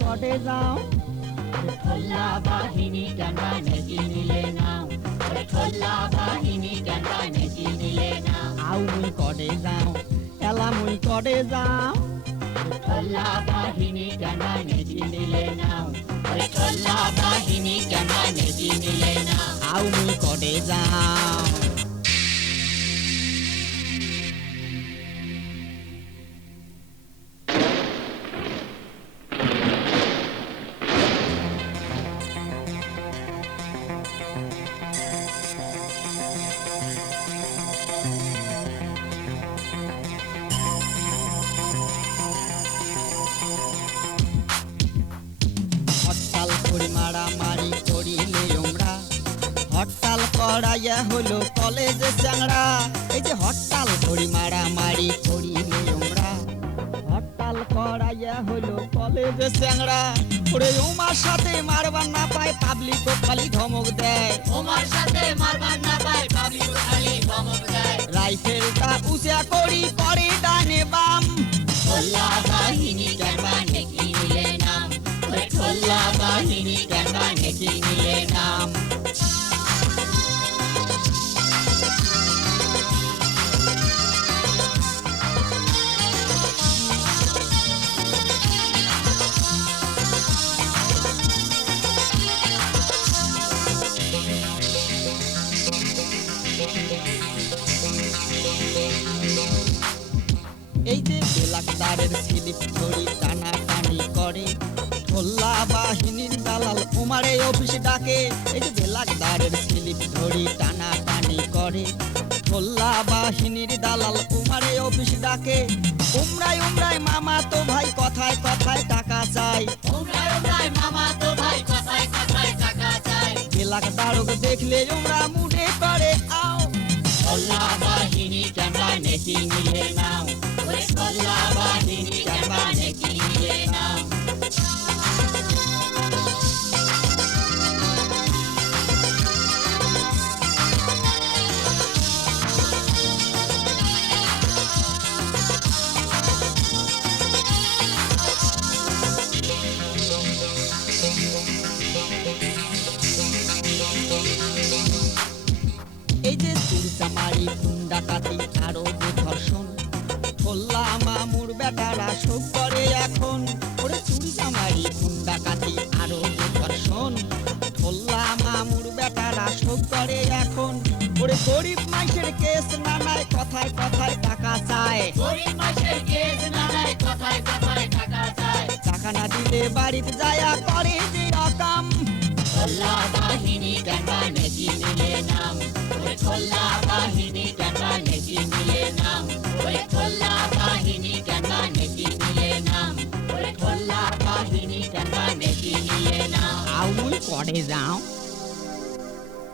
কটে যাও ঠোল্লা বাহিনী কেমনে কিনিলে নাও ঠোল্লা বাহিনী কেমনে কিনিলে নাও আউ মুই কটে যাও এলা মুই কটে যাও ঠোল্লা বাহিনী কেমনে কিনিলে নাও ঠোল্লা বাহিনী কেমনে কিনিলে নাও আউ মুই কটে যাও হরতাল করি মারামারি করিলে আমরা হরতাল করাইয়া হলো কলেজে চ্যাংড়া এই যে হরতাল করি মারামারি করিলে আমরা হরতাল করাইয়া হলো কলেজে চ্যাংড়া ওরে ওমার সাথে মারবার না পায় পাবলিক খালি ধমক দেয় তোমার সাথে মারবার না পায় পাবলিক খালি ধমক দেয় রাইফেলটা উঁচা করি পরে ডানে বাম ঠোল্লা বাহিনী কেমনে কিনিলে নাও ঠোল্লা বাহিনী কেমনে কিনিলে নাও এই যে বেলাক্তারের স্লিপ ধরি টানাটানি করে ঠোল্লা বাহিনীর দালাল উমারে অফিস ডাকে এই যে বেলাক্তারের স্লিপ ধরি টানাটানি করে ঠোল্লা বাহিনীর দালাল উমারে অফিস ডাকে উমরাই মামা তো ভাই কথায় কথায় টাকা চাই ওমরাই মামা তো ভাই কথায় কথায় টাকা চাই বেলাক্তারক দেখলে উমরা মুডে করে আও ঠোল্লা বাহিনী কেমনে কিনিলে নাও ঠোল্লা বাহিনী কেমনে কিনিলে নাও এই যে চুরচামারি ডাকাতি আরো যে ধর্ষণ ঠোল্লা মামুর বেটারা শোক করে এখন ওরে চুরচামারি ডাকাতি আরো যে ধর্ষণ ঠোল্লা মামুর বেটারা শোক করে এখন ওরে গরিব মানুষের কেস নানায় কথায় কথায় টাকা চায় গরিব মাসের কেস নানায় কথায় কথায় টাকা চায় টাকা না দিলে বাড়িতে যায়া করে যে রকম ঠোল্লা বাহিনী কেমনে কিনিলে নাও ঠোল্লা বাহিনী কেমনে কিনিলে নাও ঠোল্লা বাহিনী কেমনে কিনিলে নাও ঠোল্লা বাহিনী কেমনে কিনিলে নাও আউ মুই করে যাও